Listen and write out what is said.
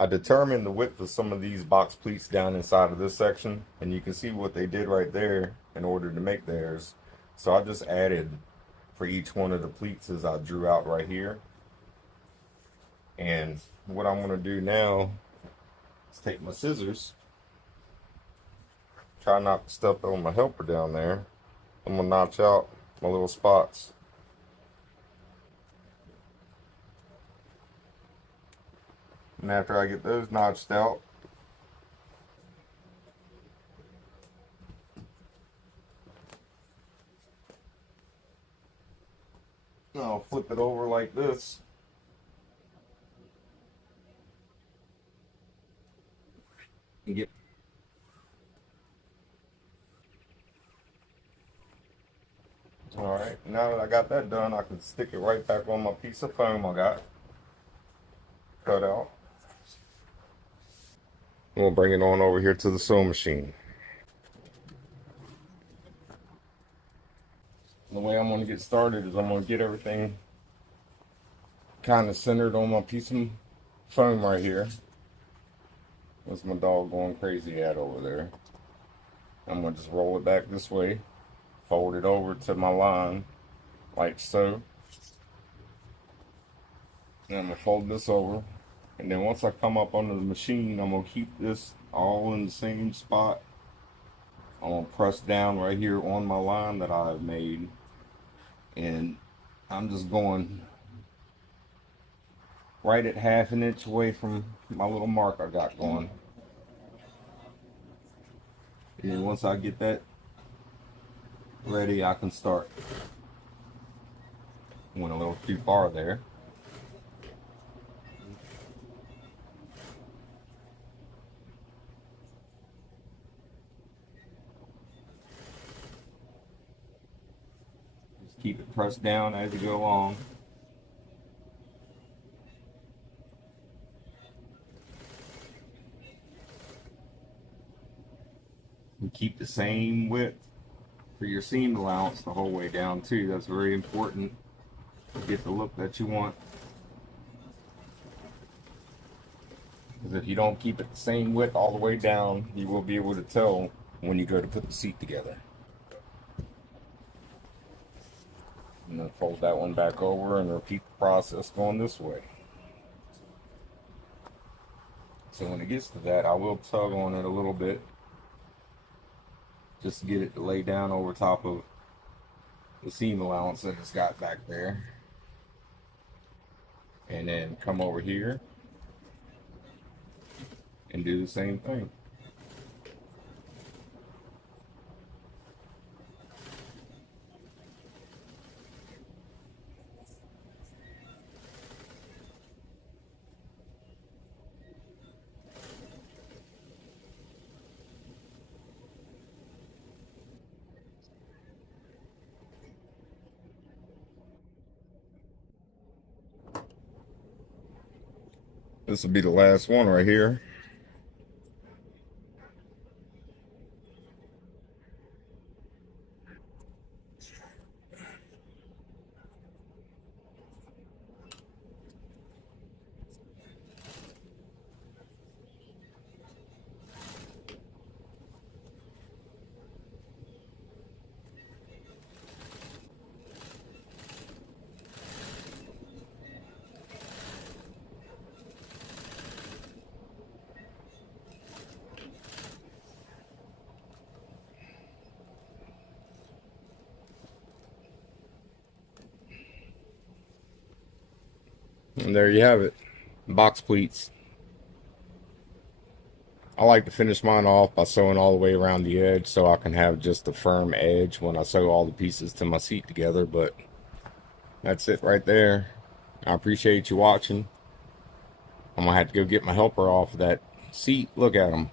I determined the width of some of these box pleats down inside of this section, and you can see what they did right there in order to make theirs. So I just added for each one of the pleats as I drew out right here. And what I'm going to do now is take my scissors, try not to step on my helper down there. I'm going to notch out my little spots. And after I get those notched out, I'll flip it over like this. And get Alright, now that I got that done, I can stick it right back on my piece of foam I got cut out. We'll bring it on over here to the sewing machine. The way I'm going to get started is I'm going to get everything kind of centered on my piece of foam right here. What's my dog going crazy at over there? I'm going to just roll it back this way, fold it over to my line like so. And I'm going to fold this over. And then once I come up under the machine, I'm going to keep this all in the same spot. I'm going to press down right here on my line that I've made. And I'm just going right at 1/2 inch away from my little mark I got going. And then once I get that ready, I can start. Went a little too far there. Keep it pressed down as you go along. And keep the same width for your seam allowance the whole way down too. That's very important to get the look that you want. Because if you don't keep it the same width all the way down, you will be able to tell when you go to put the seat together. And then fold that one back over and repeat the process going this way. So when it gets to that, I will tug on it a little bit just to get it to lay down over top of the seam allowance that it's got back there. And then come over here and do the same thing. This will be the last one right here. And there you have it, box pleats. I like to finish mine off by sewing all the way around the edge so I can have just a firm edge when I sew all the pieces to my seat together. But that's it right there. I appreciate you watching. I'm gonna have to go get my helper off of that seat. Look at them.